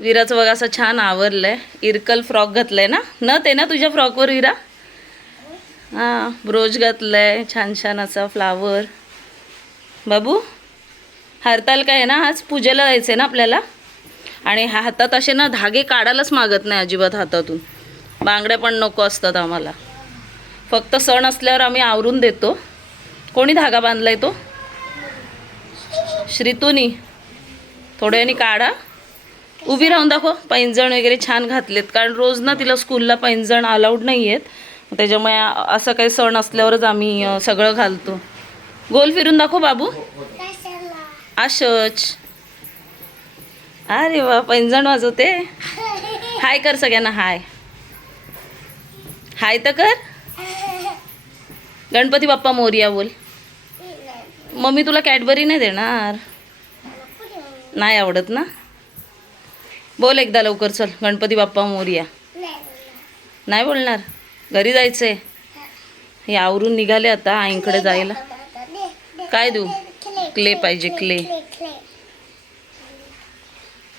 विराचं बघा असं छान आवरलंय. इरकल फ्रॉक घातलाय ना? न ते ना तुझ्या फ्रॉकवर विरा? हां ब्रोज घातलाय छान छान असा फ्लावर. बाबू हरताल काय ना? आज पूजेला जायचं आहे ना आपल्याला? आणि हातात असे ना धागे काढायलाच मागत नाही अजिबात हातातून. बांगड्या पण नको असतात आम्हाला. फक्त सण असल्यावर आम्ही आवरून देतो. कोणी धागा बांधलाय तो? श्रीतुनी. थोड्या काढा. उभी राहून दाखव. पैंजण वगैरे छान घातलेत. कारण रोज ना तिला स्कूलला पैंजण अलाउड नाही आहेत त्याच्यामुळे असं काही सण असल्यावरच आम्ही सगळं घालतो. गोल फिरून दाखव बाबू. आशच. अरे वा पैंजण वाजवते. हाय कर सगळ्यांना हाय. हाय तर कर. गणपती बाप्पा मोरिया बोल. मम्मी तुला कॅडबरी नाही देणार. नाही आवडत ना? बोल एकदा लवकर चल. गणपती बाप्पा मोरिया नाही बोलणार. घरी जायचंय. हे आवरून निघाले आता आईंकडे जायला. काय देऊ? क्ले पाहिजे क्ले.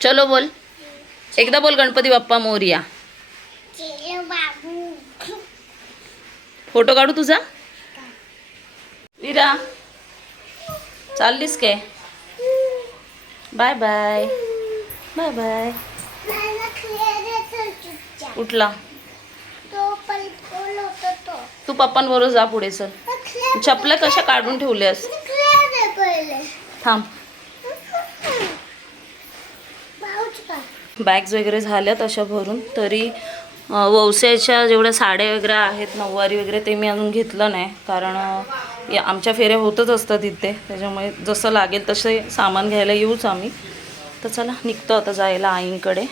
चलो बोल. एकदा बोल गणपती बाप्पा मोरिया फोटो काढू तुझा? विरा चाललीस काय? Bye bye. Bye bye. उठला. तू. पप्पांबरोबर जा पुढे सर चपल्या कशा काढून ठेवल्यास? थांब. बॅग्स वगैरे झाल्यात अशा भरून. तरी अं, ववस्याच्या जेवढ्या साड्या वगैरे आहेत नऊवारी वगैरे ते मी अजून घेतलं नाही. कारण आमच्या फेऱ्या होतच असतात इथे. त्याच्यामुळे जसं लागेल तसे सामान घ्यायला येऊच आम्ही. तर चला निघतो आता जायला आईंकडे.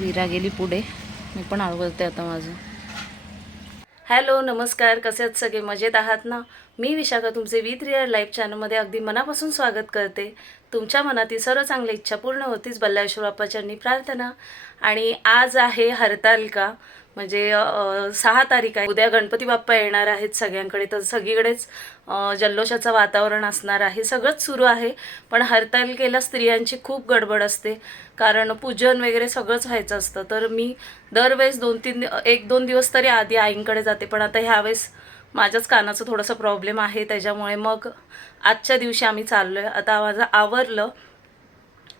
विरा गेली पुढे. मी पण आवडते आता माझं. हॅलो नमस्कार. कसे आहेत सगळे? मजेत आहात ना? मी विशाखा तुमचे विथ रिअर लाईफ चॅनलमध्ये अगदी मनापासून स्वागत करते. तुमच्या मनातील सर्व चांगल्या इच्छा पूर्ण होतीच बल्लाश्वर बाप्पाच्यांनी प्रार्थना. आणि आज आहे हरतालिका. म्हणजे सहा तारीख आहे. उद्या गणपती बाप्पा येणार आहेत सगळ्यांकडे. तर सगळीकडेच जल्लोषाचं वातावरण असणार आहे. सगळंच सुरू आहे. पण हरतालिकेला स्त्रियांची खूप गडबड असते. कारण पूजन वगैरे सगळंच व्हायचं असतं. तर मी दरवेळेस दोन तीन एक दोन दिवस तरी आधी आईंकडे जाते. पण आता ह्यावेळेस माझ्याच कानाचं थोडंसं प्रॉब्लेम आहे. त्याच्यामुळे मग आजच्या दिवशी आम्ही चाललो आहे आता माझं आवरलं.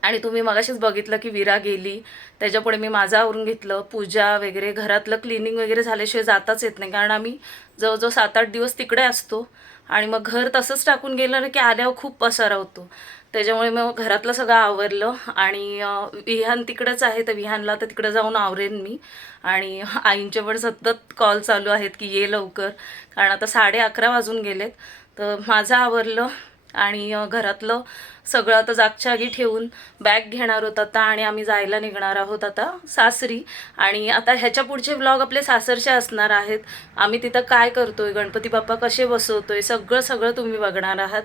आणि तुम्ही मगाशीच बघितलं की विरा गेली. त्याच्यापुढे मी माझं आवरून घेतलं. पूजा वगैरे घरातलं क्लिनिंग वगैरे झाल्याशिवाय जाताच येत नाही. कारण आम्ही जवळजवळ सात आठ दिवस तिकडे असतो. आणि मग घर तसंच टाकून गेलं ना की आल्यावर खूप पसारा होतो. त्याच्यामुळे मग घरातलं सगळं आवरलं. आणि विहान तिकडंच आहे. तर विहानला तर तिकडं जाऊन आवरेन मी. आणि आईंचे पण सतत कॉल चालू आहेत की ये लवकर. कारण आता साडे अकरा वाजून गेलेत. तर माझं आवरलं. आणि घरातलं सगळं आता जागच्यागी ठेवून बॅग घेणार होत आता आणि आम्ही जायला निघणार आहोत आता सासरी. आणि आता ह्याच्या पुढचे व्लॉग आपले सासरचे असणार आहेत. आम्ही तिथं काय करतोय गणपती बाप्पा कसे बसवतोय सगळं सगळं तुम्ही बघणार आहात.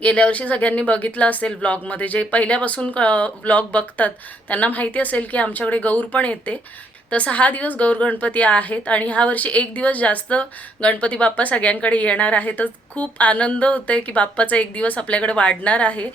गेल्या वर्षी सगळ्यांनी बघितलं असेल ब्लॉगमध्ये जे पहिल्यापासून व्लॉग बघतात त्यांना माहिती असेल की आमच्याकडे गौर पण येते. तर सहा दिवस गौर गणपती आहेत आणि ह्या वर्षी एक दिवस जास्त गणपती बाप्पा सगळ्यांकडे येणार आहे. तर खूप आनंद होतोय की बाप्पाचा एक दिवस आपल्याकडे वाढणार आहे.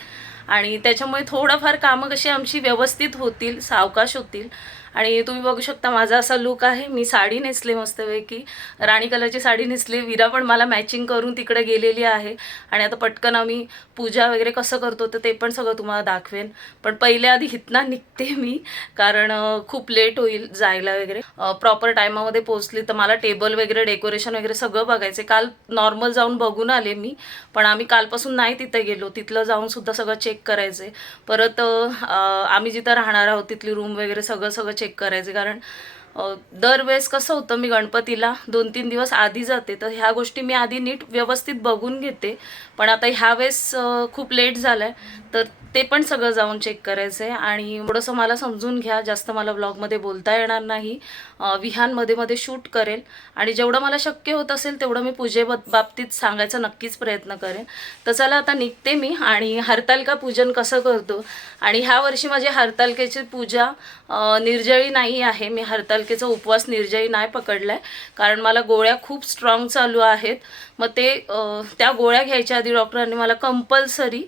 आणि त्याच्यामुळे थोडंफार कामं कशी आमची व्यवस्थित होतील सावकाश होतील आणि तुम्ही बघू शकता माझा असा लुक आहे. मी साडी नेसले मस्तपैकी. राणी कलरची साडी नेसली. विरा पण मला मॅचिंग करून तिकडे गेलेली आहे. आणि आता पटकन आम्ही पूजा वगैरे कसं करतो तर ते पण सगळं तुम्हाला दाखवेन. पण पहिल्या आधी हितना निघते मी कारण खूप लेट होईल जायला वगैरे. प्रॉपर टायमामध्ये पोहोचली तर मला टेबल वगैरे डेकोरेशन वगैरे सगळं बघायचं काल नॉर्मल जाऊन बघून आले मी पण आम्ही कालपासून नाही तिथे गेलो. तिथलं जाऊन सुद्धा सगळं चेक करायचे परत आम्ही जिथं राहणार आहोत तिथली रूम वगैरे सगळं सगळं चेक करायचे. कारण दरवेळेस कसं होतं मी गणपतीला दोन तीन दिवस आधी जाते तर ह्या गोष्टी मी आधी नीट व्यवस्थित बघून घेते. पण आता ह्यावेळेस वेळेस खूप लेट झालं आहे तर ते पण सगळं जाऊन चेक करायचं आहे आणि थोडंसं मला समजून घ्या जास्त मला ब्लॉगमध्ये बोलता येणार नाही. विहानमध्ये मध्ये शूट करेल. आणि जेवढं मला शक्य होत असेल तेवढं मी पूजे बाबतीत सांगायचा नक्कीच प्रयत्न करेन. तर चला आता निघते मी. आणि हरतालिका पूजन कसं करतो? आणि ह्या वर्षी माझी हरतालिकेची पूजा निर्जळी नाही आहे. मी हरतालिकेचा उपवास निर्जळी नाही पकडला आहे कारण मला गोळ्या खूप स्ट्रॉंग चालू आहेत. मग ते त्या गोळ्या घ्यायच्या आधी डॉक्टरांनी मला कंपल्सरी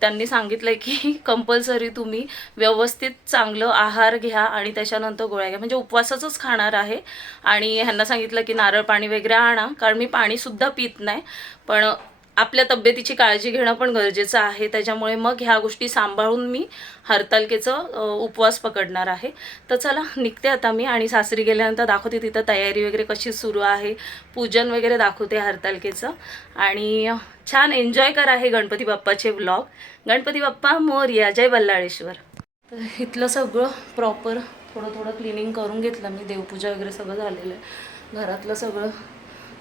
त्यांनी सांगितलं की कंपल्सरी तुम्ही व्यवस्थित चांगलं आहार घ्या आणि त्याच्यानंतर गोळ्या घ्या. म्हणजे उपवासाचंच खाणार आहे. आणि ह्यांना सांगितलं की नारळ पाणी वगैरे आणा कारण मी पाणीसुद्धा पित नाही. पण आपल्या तब्येतीची काळजी घेणं पण गरजेचं आहे. त्याच्यामुळे मग ह्या गोष्टी सांभाळून मी हरतालकेचं उपवास पकडणार आहे. तर चला निघते आता मी आणि सासरी गेल्यानंतर दाखवते तिथं तयारी वगैरे कशी सुरू आहे. पूजन वगैरे दाखवते हरतालकेचं. आणि छान एन्जॉय करा हे गणपती बाप्पाचे व्लॉग गणपती बाप्पा मोरया. जय बल्लाळेश्वर. तर इथलं सगळं प्रॉपर थोडं थोडं क्लिनिंग करून घेतलं मी. देवपूजा वगैरे सगळं झालेलं आहे. घरातलं सगळं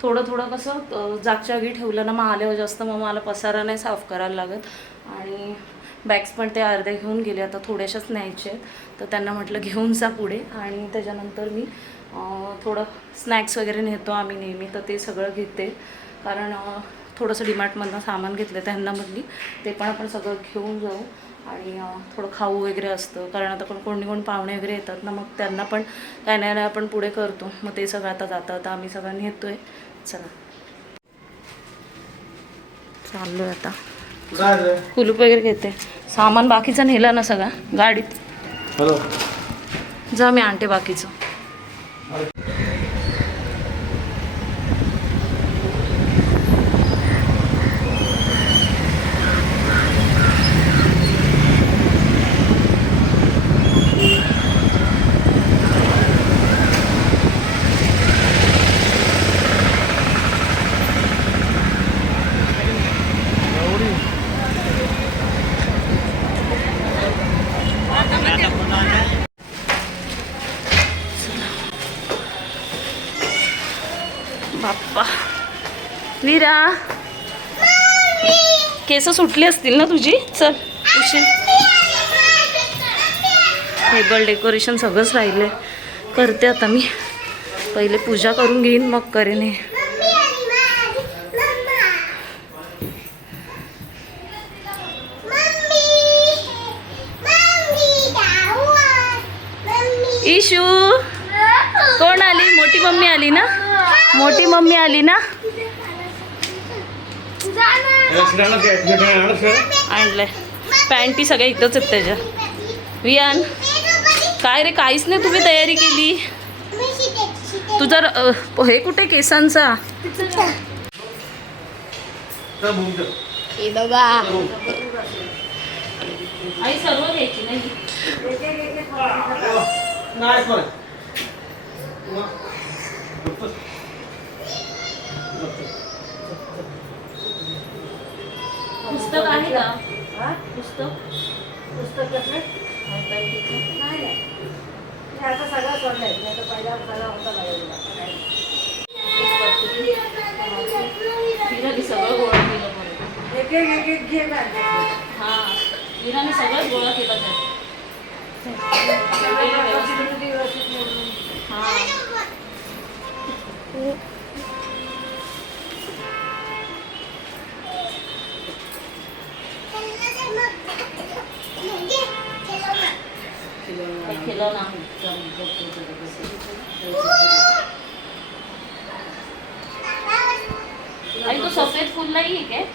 थोडं थोडं कसं जागच्यागी जागी ठेवलं ना मग आल्यावर जास्त मग मला पसारा नाही साफ करायला लागत. आणि बॅग्स पण ते अर्ध्या घेऊन गेले आता थोड्याशाच न्यायचे आहेत. तर त्यांना म्हटलं घेऊन जा पुढे. आणि त्याच्यानंतर मी थोडं स्नॅक्स वगैरे नेतो आम्ही नेहमी तर ते सगळं घेते. कारण थोडंसं डिमार्टमधनं सामान घेतलं त्यांना म्हणली ते पण आपण सगळं घेऊन जाऊ. आणि थोडं खाऊ वगैरे असतं. कारण आता कोण कोणी कोण पाहुणे वगैरे येतात ना मग त्यांना पण काय नाही आपण पुढे करतो. मग ते सगळं आता जाता आता आम्ही सगळं नेतो आहे चला. चाललो आहे आता कुलूप वगैरे घेते. सामान बाकीचं नेलं ना सगळा गाडीत. हॅलो. जा मी आणते बाकीचं बाप्पा वीरा केस सुटली असतील ना तुझी? चल उशीर. टेबल डेकोरेशन सगळंच राहिलं करते आता मी. पहिले पूजा करून घेईन मग करेन हे. आणलंय. पॅन्टी सगळ्या इथंच आहेत त्याच्या. वियान काय रे काहीच नाही तुम्ही तयारी केली. तुझा हे कुठे केसांचा? सर्व घ्यायची नाही. पुस्तक? आहे का पुस्तक विराने सगळं गोळा केलं बरं. हा. विराने सगळंच गोळा केला त्यात हा. खिलौना आई तो सफेद फुल नाही आहे काय?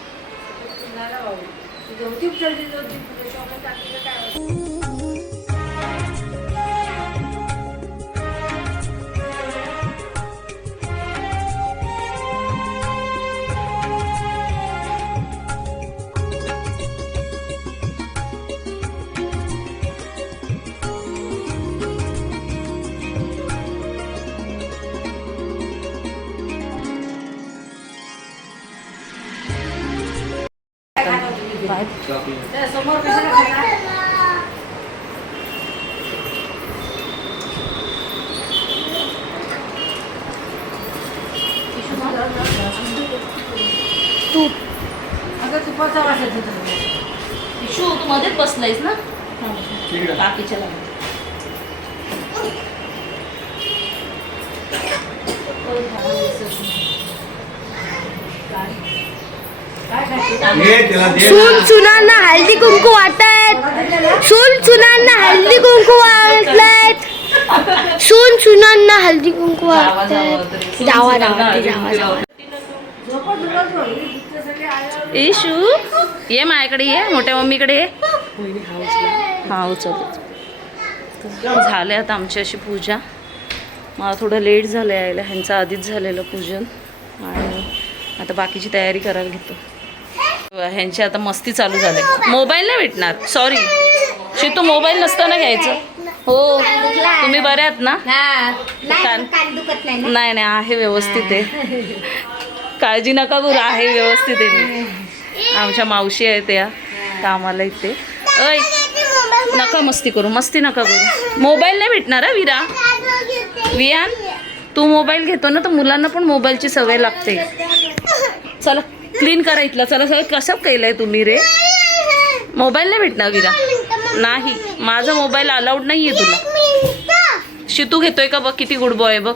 तू इशू तू मध्येच बसलायस ना? बाकीच्या लागून सून सुनांना हळदी कुंकू वाटत. सून सुनांना हळदी कुंकू वाटत. सून सुनांना हळदी कुंकू वाटत. जावा जावा जावा जावा. इशू ये माझ्याकडे ये मोठ्या मम्मीकडे ये. हा उचल झाले आता आमची अशी पूजा. मला थोडं लेट झालं यायला ह्यांचं आधीच झालेलं पूजन. आणि आता बाकीची तयारी करायला घेतो. ह्यांची आता मस्ती चालू झाली. मोबाईल नाही भेटणार. सॉरी शितू मोबाईल नसताना घ्यायचं? हो. तुम्ही बरे आहात ना? नाही नाही आहे व्यवस्थित आहे. काळजी नका करू आहे व्यवस्थित आहे मी. आमच्या मावशी आहेत त्या कामाला इथे. अय नका मस्ती करू मस्ती नका करू. मोबाईल नाही भेटणार हा विरा? वियान तू मोबाईल घेतो ना तर मुलांना पण मोबाईलची सवय लागते. चला. क्लीन करा इथलं. चला सगळं कसं केलंय तुम्ही रे? मोबाईल नाही भेटणार विरा. नाही माझा मोबाईल अलाउड नाही आहे तुला. शितू घेतोय का बघ किती गुड बॉय बघ.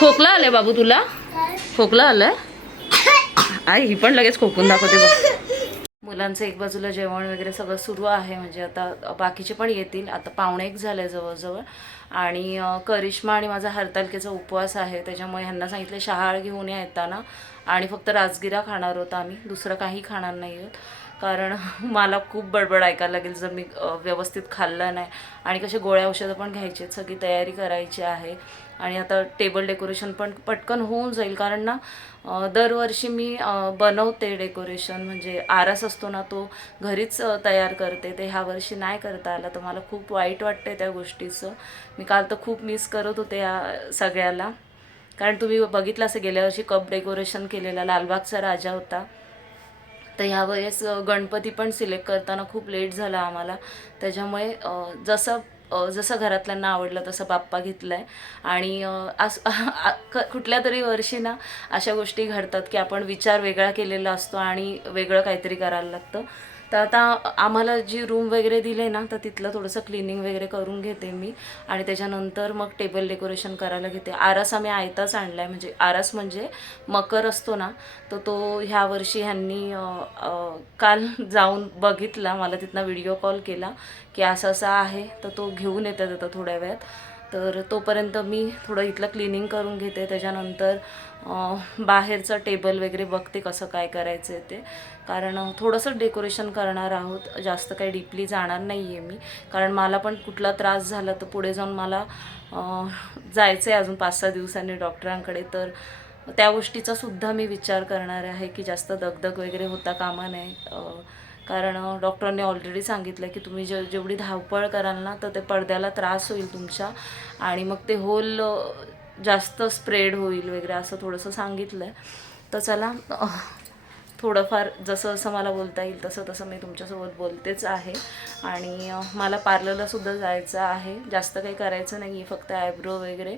खोकला आलाय बाबू तुला? खोकला आलाय? आई ही पण लगेच खोकून दाखवते बघ. मुलांचं एक बाजूला जेवण वगैरे सगळं सुरू आहे म्हणजे आता बाकीचे पण येतील. आता पावणे एक झाले जवळजवळ. आणि करिश्मा आणि माझा हरतालिकेचा उपवास आहे त्याच्यामुळे ह्यांना सांगितलं शहाळ घेऊन या येताना. आणि फक्त राजगिरा खाणार होता आम्ही. दुसरं काही खाणार नाही आहोत कारण मला खूप बडबड ऐकायला लागेल जर मी व्यवस्थित खाल्लं नाही. आणि कसे गोळ्या औषधं पण घ्यायची आहेत सगळी तयारी करायची आहे. आणि आता टेबल डेकोरेशन पण पटकन होऊन जाईल. कारण ना दरवर्षी मी बनवते डेकोरेशन म्हणजे आरास असतो ना तो घरीच तयार करते. ते ह्या वर्षी नाही करता आला. तर मला खूप वाईट वाटते त्या गोष्टीचं. मी काल तर खूप मिस करत होते या सगळ्याला. कारण तुम्ही बघितलं असं गेल्या वर्षी कप डेकोरेशन केलेला लालबागचा राजा होता. तर ह्यावेळेस गणपती पण सिलेक्ट करताना खूप लेट झाला आम्हाला. त्याच्यामुळे जसं जसं घरातल्यांना आवडलं तसं बाप्पा घेतला आहे आणि आस कुठल्या तरी वर्षी ना अशा गोष्टी घडतात की आपण विचार वेगळा केलेला असतो आणि वेगळं काहीतरी करायला लागतं. तर आता आम्हाला जी रूम वगैरे दिले ना तर तिथलं थोडंसं क्लिनिंग वगैरे करून घेते मी. आणि त्याच्यानंतर मग टेबल डेकोरेशन करायला घेते. आरास आम्ही आयताच आणला आहे म्हणजे आरास म्हणजे मकर असतो ना तर तो ह्या वर्षी ह्यांनी काल जाऊन बघितला. मला तिथनं व्हिडिओ कॉल केला की असं असं आहे तर तो घेऊन येतात आता थोड्या वेळात. तर तोपर्यंत मी थोडं इथलं क्लिनिंग करून घेते. त्याच्यानंतर बाहेरचं टेबल वगैरे बघते कसं काय करायचं आहे ते. कारण थोडंसं डेकोरेशन करणार आहोत. जास्त काही डीपली जाणार नाही आहे मी. कारण मला पण कुठला त्रास झाला तर पुढे जाऊन मला जायचं आहे अजून पाच सहा दिवसांनी डॉक्टरांकडे तर त्या गोष्टीचा सुद्धा मी विचार करणार आहे की जास्त दगदग वगैरे होता कामा नये. कारण डॉक्टरांनी ऑलरेडी सांगितलं की तुम्ही जे जेवढी धावपळ कराल ना तर ते पडद्याला त्रास होईल तुमच्या. आणि मग ते होल जास्त स्प्रेड होईल वगैरे असं थोडंसं सांगितलं आहे तर चला थोडंफार जसं जसं मला बोलता येईल तसं तसं मी तुमच्यासोबत बोलतेच आहे. आणि मला पार्लरलासुद्धा जायचं आहे. जास्त काही करायचं नाही आहे फक्त आयब्रो वगैरे.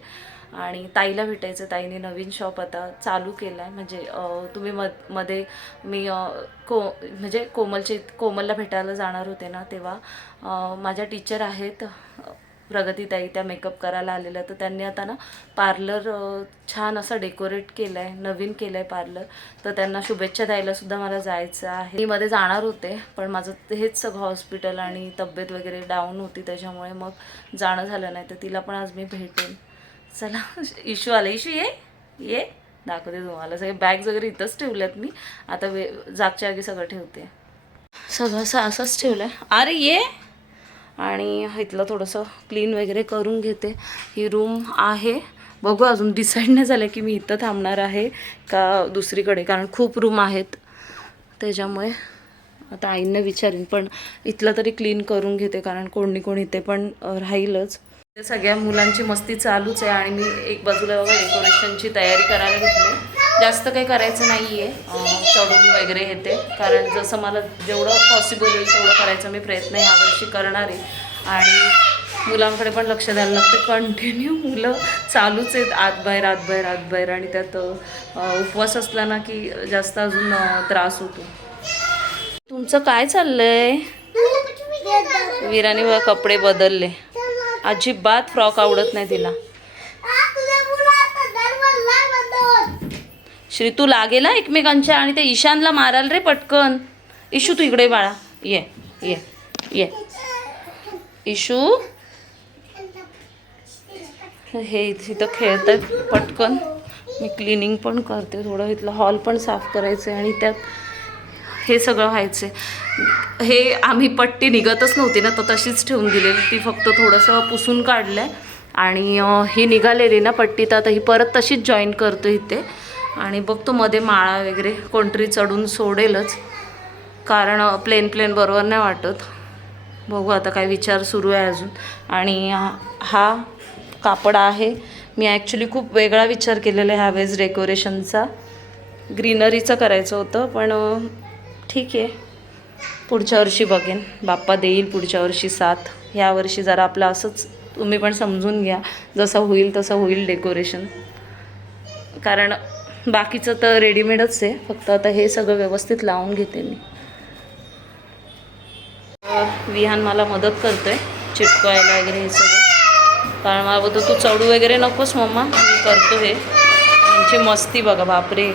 आणि ताईला भेटायचं. ताईने नवीन शॉप आता चालू केला आहे म्हणजे तुम्ही म मध्ये मी को म्हणजे कोमलचे कोमलला भेटायला जाणार होते ना तेव्हा माझ्या टीचर आहेत. प्रगतीताई त्या मेकअप करायला आलेल्या तर त्यांनी आता ना पार्लर छान असं डेकोरेट केलं आहे नवीन केलं आहे पार्लर तर त्यांना शुभेच्छा द्यायलासुद्धा मला जायचं आहे. मी मध्ये जाणार होते पण माझं हेच सगळं हॉस्पिटल आणि तब्येत वगैरे डाऊन होती त्याच्यामुळे मग जाणं झालं नाही. तर तिला पण आज मी भेटेन. चला इशू आला. इशू ये ये. दाखवते तुम्हाला. सगळे बॅग्स वगैरे इथंच ठेवल्यात मी. आता वे जागच्या जागी सगळं ठेवते. सगळं असं असंच ठेवलं आहे अरे ये. आणि इथलं थोडंसं क्लीन वगैरे करून घेते. ही रूम आहे. बघू अजून डिसाईड नाही झालं की मी इथं थांबणार आहे का दुसरीकडे कारण खूप रूम आहेत. त्याच्यामुळे आता आईंना विचारेन पण इथलं तरी क्लीन करून घेते कारण कोणी कोणी इथे पण राहीलच. सगळ्या मुलांची मस्ती चालूच आहे आणि मी एक बाजूला बघा डेकोरेशनची तयारी करायला घेतली. जास्त काही करायचं नाही आहे चढून वगैरे हे ते कारण जसं मला जेवढं पॉसिबल होईल तेवढं करायचा मी प्रयत्न ह्यावर्षी करणार आहे. आणि मुलांकडे पण लक्ष द्यायला लागतं. कंटिन्यू मुलं चालूच आहेत. आत बाहेर आत बाहेर आत बाहेर. आणि त्यात उपवास असला ना की जास्त अजून त्रास होतो. तुमचं काय चाललंय? वीराने कपडे बदलले. अजिबात फ्रॉक आवडत नाही तिला. श्री तू लागेल एकमेकांच्या आणि ते ईशानला माराल रे पटकन. इशू तू इकडे बाळा. ये ये ये. इशू हे इथं खेळत पटकन. मी क्लिनिंग पण करते थोडं इथलं हॉल पण साफ करायचं आहे आणि त्यात हे सगळं व्हायचं हे आम्ही पट्टी निघतच नव्हती ना तर तशीच ठेवून दिलेली. ती फक्त थोडंसं पुसून काढलं आहे आणि ही निघालेली ना पट्टी तर आता ही परत तशीच जॉईन करतो इथे. आणि बघतो मध्ये माळा वगैरे कोणतरी चढून सोडेलच. कारण प्लेन प्लेन बरोबर नाही वाटत. बघू आता काय विचार सुरू आहे अजून. आणि हा कापड आहे. मी ॲक्च्युली खूप वेगळा विचार केलेला आहे ह्यावेळेस डेकोरेशनचा ग्रीनरीचं करायचं होतं पण ठीक आहे. पुढच्या वर्षी बघेन. बाप्पा देईल पुढच्या वर्षी साथ. ह्या वर्षी जरा आपलं असंच तुम्ही पण समजून घ्या. जसं होईल तसं होईल डेकोरेशन कारण बाकीचं तर रेडीमेडच आहे. फक्त आता हे सगळं व्यवस्थित लावून घेते मी. विहान मला मदत करतोय. चिटकवायला वगैरे हे सगळं. कारण मला बोलतो तू चढू वगैरे नकोस मम्मा मी करतो हे. त्यांची मस्ती बघा बापरे.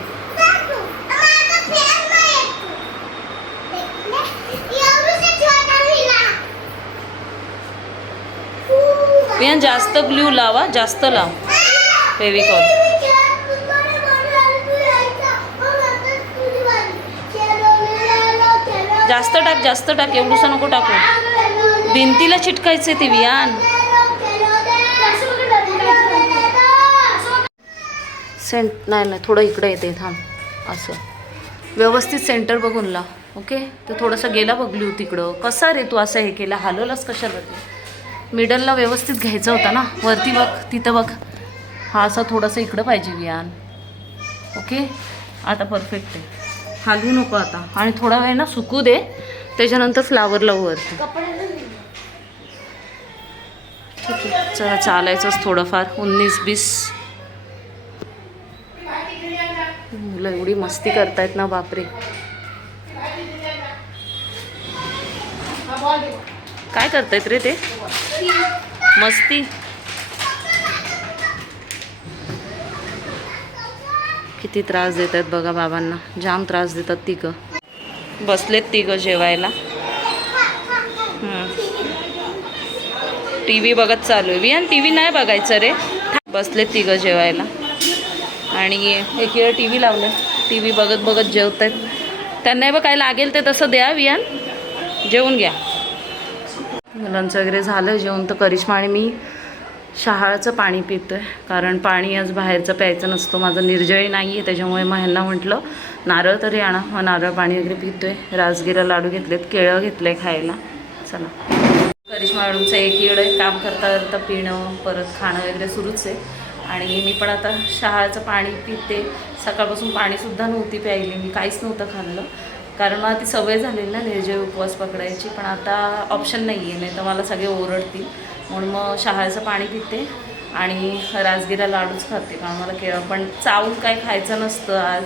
विहान जास्त ग्ल्यू लावा जास्त लाव. फेविकॉल जास्त टाक जास्त टाक एवढूसा नको टाकू. भिंतीला चिटकायचे ते वियान सेंट नाही नाही थोडं इकडं येते थांब. असं. व्यवस्थित सेंटर बघून ला ओके? तर थोडंसं गेला बघली तिकडं कसा रे तू असं हे केलं? हलवलंच कशाला ते? मिडलला व्यवस्थित घ्यायचा होता ना? वरती बघ तिथं बघ. हा असा थोडंसं इकडं पाहिजे वियान ओके? आता परफेक्ट आहे. हलवू नको आता. आणि थोडा वेळ ना सुकू दे त्याच्यानंतर फ्लावर लावू वरती ठीक आहे चला चालायचंच थोडंफार. उन्नीस बीस मुलं एवढी मस्ती करतायत ना बापरे. काय करतायत रे ते? मस्ती. किती त्रास देत आहेत बघा बाबांना. जाम त्रास देतात तिघं. बसलेत तिघं जेवायला. टी व्ही बघत चालू आहे. विहान टी व्ही नाही बघायचं रे. बसलेत तिघं जेवायला. आणि एकीकडे टी व्ही लावलं टी व्ही बघत बघत जेवत आहेत त्यांना बघ काय लागेल ते तसं द्या विहान. जेवून घ्या. मुलांचं वगैरे झालं जेवण तर करिश्मा आणि मी. शहाळाचं पाणी पितो आहे कारण पाणी आज बाहेरचं प्यायचं नसतं माझं निर्जळी नाही आहे त्याच्यामुळे मग ह्यांना म्हटलं नारळ तरी आणा. मग नारळ पाणी वगैरे पितो आहे राजगिरा लाडू घेतलेत केळं घेतलं आहे खायला. चला. करिश्मा मॅडमचं एकीकडे काम करता करता पिणं परत खाणं वगैरे सुरूच आहे. आणि मी पण आता शहाळाचं पाणी पिते. सकाळपासून पाणीसुद्धा नव्हती प्यायली मी काहीच नव्हतं खाल्लं. कारण मला ती सवय झालेली ना निर्जय उपवास पकडायची. पण आता ऑप्शन नाही आहे नाही तर मला सगळे ओरडतील. म्हणून मग शहाळ्याचं पाणी पिते आणि राजगिरा लाडूच खाते. कारण मला केळं पण चावून काय खायचं नसतं आज.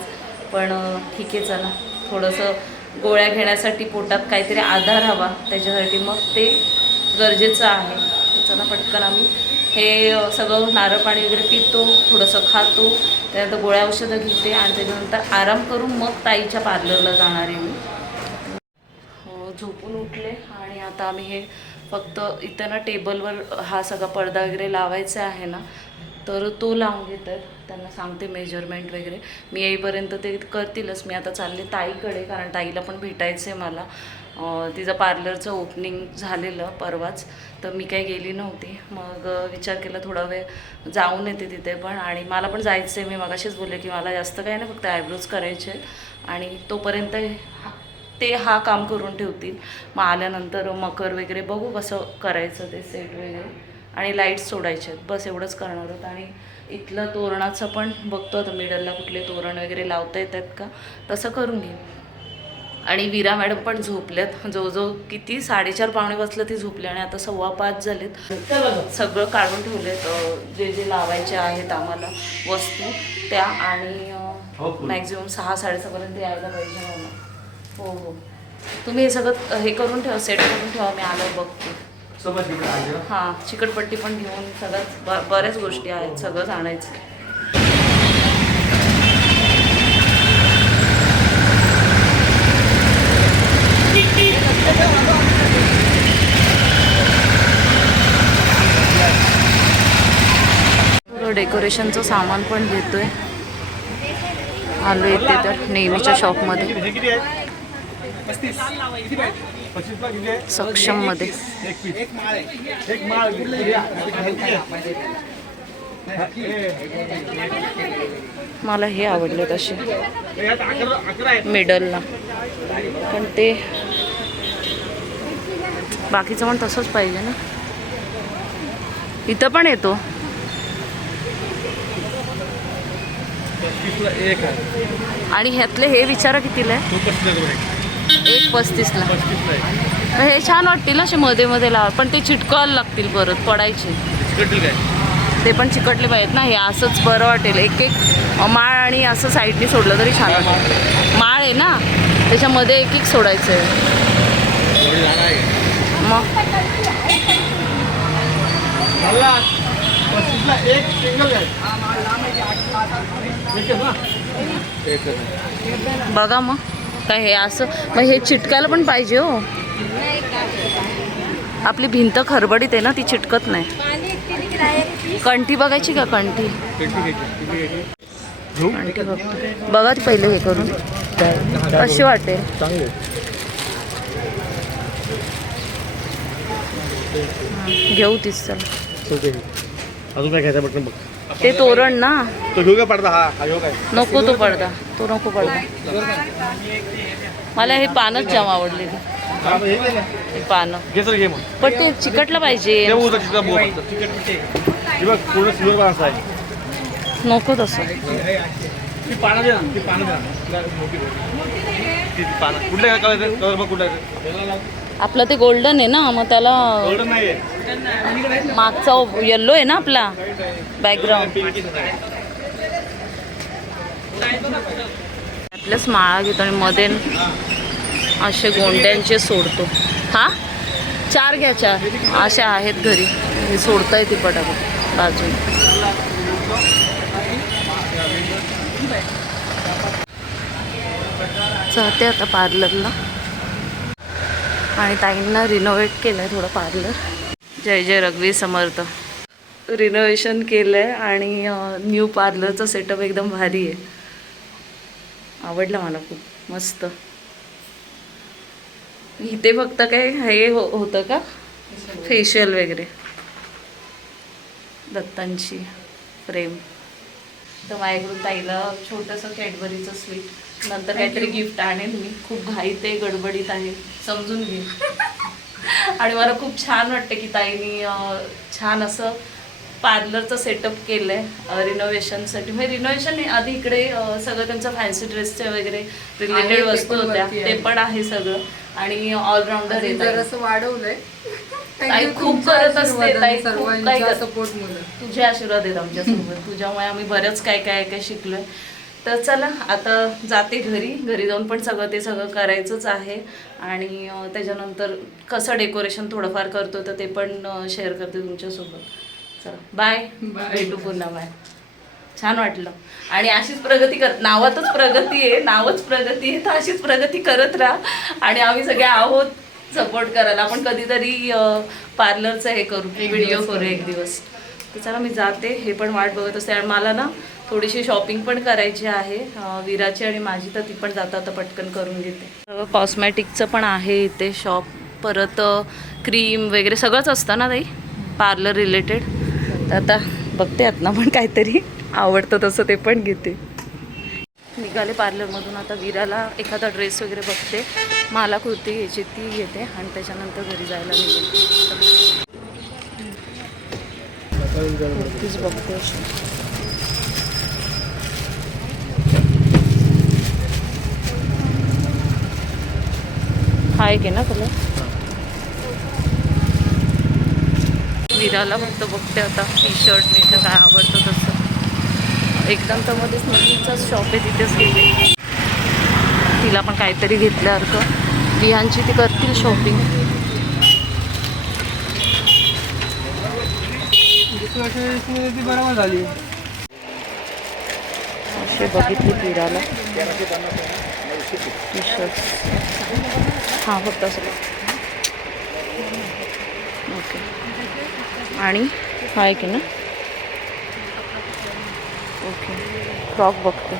पण ठीक आहे चला. थोडंसं गोळ्या घेण्यासाठी पोटात काहीतरी आधार हवा. त्याच्यासाठी मग ते गरजेचं आहे. चला पटकन आम्ही हे सगळं नारळ पाणी वगैरे पितो थोडंसं खातो. त्यानंतर गोळ्या औषधं घेते आणि त्याच्यानंतर आराम करून मग ताईच्या पार्लरला जाणार आहे मी. हो, झोपून उठले आणि आता आम्ही हे फक्त इथं ना टेबलवर हा सगळा पडदा वगैरे लावायचा आहे ना तर तो लावून घेत. आहेत त्यांना सांगते मेजरमेंट वगैरे. मी येईपर्यंत ते करतीलच. मी आता चालले ताईकडे कारण ताईला पण भेटायचं आहे मला तिचं पार्लरचं ओपनिंग झालेलं परवाच. तर मी काही गेली नव्हती. मग विचार केला थोडा वेळ जाऊन येते तिथे पण. आणि मला पण जायचं आहे मी मगाशीच बोलले की मला जास्त काही नाही फक्त आयब्रोज करायचे आणि तोपर्यंत हा- ते हा काम करून ठेवतील. मग आल्यानंतर मकर वगैरे बघू कसं करायचं ते सेट वगैरे. आणि लाईट्स सोडायचे आहेत. बस एवढंच करणार आहोत. आणि इथलं तोरणाचं पण बघतो आता मिडलला कुठले तोरण वगैरे लावता येतात का? तसं करून घेईन. आणि वीरा मॅडम पण झोपल्यात. जवळजवळ किती? साडेचार पावणे वाजलं ती झोपली आणि आता सव्वा पाच झालेत. सगळं काढून ठेवलेत. जे जे लावायचे आहेत आम्हाला वस्तू त्या आणि मॅक्झिमम सहा साडेसहापर्यंत यायला पाहिजे मला हो हो. तुम्ही हे सगळं हे करून ठेवा सेट करून ठेवा मी आलं बघते. हां? चिकटपट्टी पण घेऊन सगळ्याच ब बऱ्याच गोष्टी आहेत सगळंच आणायचं. डेकोरेशनचं सामान पण घेतोय. आलो इथे तर नेहमीच्या शॉपमध्ये किती आहे? मला हे आवडले तसे मिडलला. पण ते बाकीचं पण तसंच पाहिजे ना. इथं पण येतो. आणि ह्यातले हे विचारा कितीला आहे? एक. पस्तीसला. हे छान वाटतील असे मध्ये मध्ये लावा पण ते चिटकायला लागतील परत पडायचे. ते पण चिकटले पाहिजेत ना हे असंच बरं वाटेल. एक एक माळ आणि असं साईडनी सोडलं तरी छान वाटेल. माळ आहे ना त्याच्यामध्ये एक एक सोडायचं आहे. मग? एक सिंगल बघा मग. काय हे असं मग हे चिटकायला पण पाहिजे हो. आपली भिंत खरबडीत आहे ना ती चिटकत नाही. कंठी बघायची का कंठी? बघा ती पहिले हे करून. कशी वाटेल? घेऊ तीच चल. अजून काय घ्यायचं बघ. ते तोरण ना. तो घेऊ का पडदा हा हा घेऊ काय नको तो पडदा तो नको पडदा. मला हे पानच जाम आवडलेली. हा, मग हे घे ना. हे पानं. घे सर घे मग. पण ते चिकटलं पाहिजे. बोल फक्त. हे बघ पूर्ण आहे. नको तसं. ती पानं दे ना ती पानं दे ना. तुला मोठी दे. ती ती पानं कुठल्या कलर कलर बघ कुठला आहे. आपलं ते गोल्डन आहे ना मग त्याला मागचा येल्लो आहे ना आपला बॅकग्राऊंड आपल्याच माळा घेतो आणि मध्ये असे गोंड्यांचे सोडतो. हा? चार घ्या चार. असे आहेत घरी. हे सोडता येते पटापट बाजून जाते आता पार्लरला आणि ताईंना रिनोव्हेट केलं आहे थोडं पार्लर जय जय रघवी समर्थ. रिनोव्हेशन केलं आहे आणि न्यू पार्लरचं सेटअप एकदम भारी आहे. आवडलं मला खूप मस्त. इथे फक्त काय हे हो होतं का? फेशियल वगैरे. दत्तांची प्रेम तर माझ्याकडून ताईला छोटंसं कॅडबरीचं स्वीट नंतर काहीतरी गिफ्ट आणेल मी. खूप घाईत आहे गडबडीत आहे. समजून घे. आणि मला खूप छान वाटतं की ताईनी छान असं पार्लरचं सेटअप केलं आहे रिनोव्हेशनसाठी म्हणजे रिनोव्हेशन आधी इकडे सगळं त्यांचं फॅन्सी ड्रेसचे वगैरे रिलेटेड वस्तू होत्या. ते पण आहे सगळं. आणि ऑलराऊंडर असं वाढवलंय. ताई खूप करत असते, ताई खूप काही सपोर्ट तुझे आशीर्वाद आहेत आमच्यासोबत. तुझ्यामुळे आम्ही बरंच काय काय काय शिकलोय. तर चला आता जाते घरी. घरी जाऊन पण सगळं ते सगळं करायचंच आहे. आणि त्याच्यानंतर कसं डेकोरेशन थोडंफार करतो तर ते पण शेअर करते तुमच्यासोबत. चला बाय भेटू पुन्हा बाय छान वाटलं. आणि अशीच प्रगती कर नावातच प्रगती आहे नावच प्रगती आहे तर अशीच प्रगती करत राहा. आणि आम्ही सगळे आहोत सपोर्ट करायला. आपण कधीतरी पार्लरचं हे करू व्हिडिओ करू. एक दिवस. तर चला मी जाते. हे पण वाट बघत असते. आणि मला ना थोडीशी शॉपिंग पण करायची आहे. विराची आणि माझी तर ती पण जाता आता पटकन करून घेते. कॉस्मॅटिकचं पण आहे इथे शॉप परत क्रीम वगैरे सगळंच असतं ना ताई? पार्लर रिलेटेड तर आता बघते आत ना पण काहीतरी आवडतं तसं ते पण घेते. निघाले पार्लरमधून आता विराला एखादा ड्रेस वगैरे बघते. मला कुर्ती घ्यायची ती घेते आणि त्याच्यानंतर घरी जायला निघेल. कुर्तीच बघते. हा एक आहे ना कलर विराला फक्त बघते आता टी शर्ट नाही तर काय आवडतं तसं. एकदम तर मध्येच नवीनचाच शॉप आहे तिथेच गेले. तिला पण काहीतरी घेतल्यासारखं विहानची ती करतील शॉपिंग ती बरोबर झाली असे बघितले विराला. टी शर्ट हां फक्त असं. ओके. आणि? हा आहे ना? ओके. फ्रॉक बघते.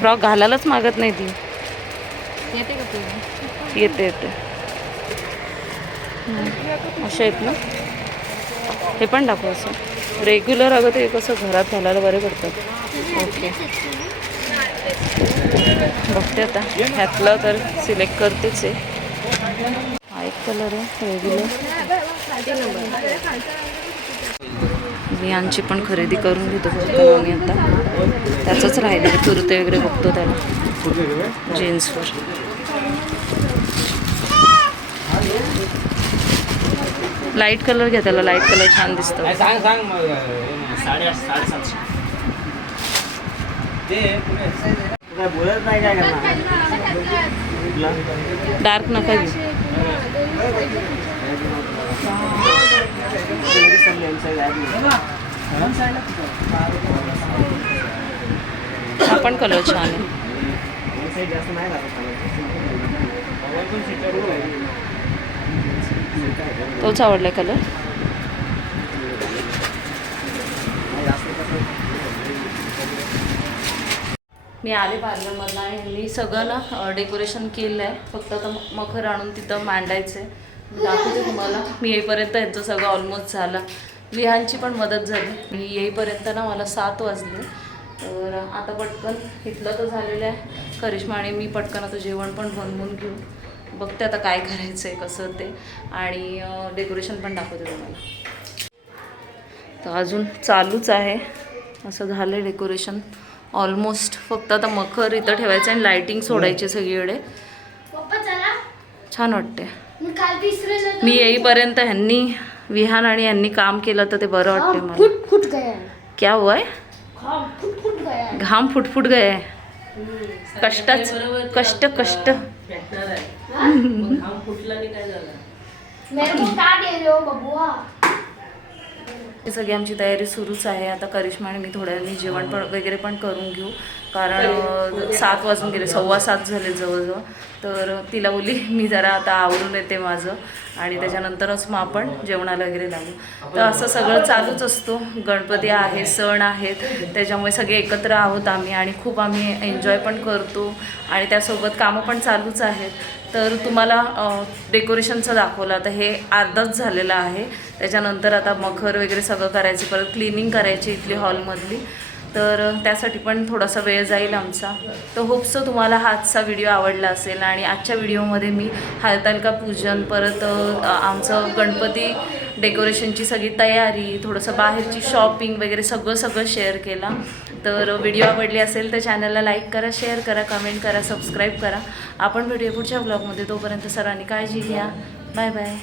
फ्रॉक घालायलाच मागत नाही ती. येते का येते येते. असे आहेत ना? हे पण टाकू असं. रेग्युलर अगं ते कसं घरात घालायला बरे पडतात ओके. बघते आता. ह्यातलं तर सिलेक्ट करतेच आहे हा. एक कलर आहे रेग्युलर. मी यांची पण खरेदी करून घेतो मी आम्ही आता. त्याचंच राहिले कुर्ते वगैरे बघतो त्याला. जीन्सवर लाइट कलर घ्या त्याला लाइट कलर छान दिसतो. सांग काय बोलत नाही काय करणार? डार्क नका घेऊ. हा पण कलर छान आहे. जास्त नाही तोच आवडला कलर मी आले पार्लरमधनं आणि ह्यांनी सगळं ना डेकोरेशन केलं आहे फक्त आता मखर आणून तिथं मांडायचं आहे दाखवते तुम्हाला. मी येईपर्यंत यांचं सगळं ऑलमोस्ट झालं. विहांची पण मदत झाली. मी येईपर्यंत ना मला सात वाजले. तर आता पटकन इथलं तर झालेलं आहे. करिश्मा आणि मी पटकन आता जेवण पण बनवून घेऊ. बघते आता काय करायचं आहे कसं ते. आणि डेकोरेशन पण दाखवते तुम्हाला. तर अजून चालूच आहे. असं झालं आहे डेकोरेशन ऑलमोस्ट फक्त आता मखर इथं ठेवायचं आणि लायटिंग सोडायची सगळीकडे. पप्पा चला. छान वाटते मी काल तिसरे मी येईपर्यंत ह्यांनी विहान आणि यांनी काम केलं तर ते बरं वाटते मला. फुट फुट गया. क्या हुआ है? हाँ फुट फुट गया. घाम फुटफुट गए कष्टच कष्ट कष्ट रहे ही सगळी आमची तयारी सुरूच आहे. आता करिश्मा आणि मी थोड्या वेळाने जेवण पण वगैरे पण करून घेऊ. कारण सात वाजून गेले सव्वा सात झाले जवळजवळ. तर तिला बोली मी जरा आता आवरून येते माझं. आणि त्याच्यानंतरच मग आपण जेवणाला वगैरे लागू. तर असं सगळं चालूच असतो. गणपती आहे सण आहेत. त्याच्यामुळे सगळे एकत्र आहोत आम्ही आणि खूप आम्ही एन्जॉय पण करतो. आणि त्यासोबत कामं पण चालूच आहेत. तर तुम्हाला डेकोरेशनचं दाखवलं. आता हे अर्धाच झालेलं आहे. त्याच्यानंतर आता मखर वगैरे सगळं करायचं परत क्लिनिंग करायची इथली हॉलमधली. तर त्यासाठी पण थोडासा वेळ जाईल आमचा. तर होपसो तुम्हाला हा आजचा व्हिडिओ आवडला असेल आणि आजच्या व्हिडिओमध्ये मी हरतालिका पूजन परत आमचं गणपती डेकोरेशनची सगळी तयारी थोडंसं बाहेरची शॉपिंग वगैरे सगळं सगळं शेअर केला. तर व्हिडिओ आवडली असेल तर चॅनलला लाईक करा शेअर करा कमेंट करा सबस्क्राईब करा. आपण व्हिडिओ पुढच्या ब्लॉगमध्ये. तोपर्यंत सर्वांनी काळजी घ्या. Bye bye.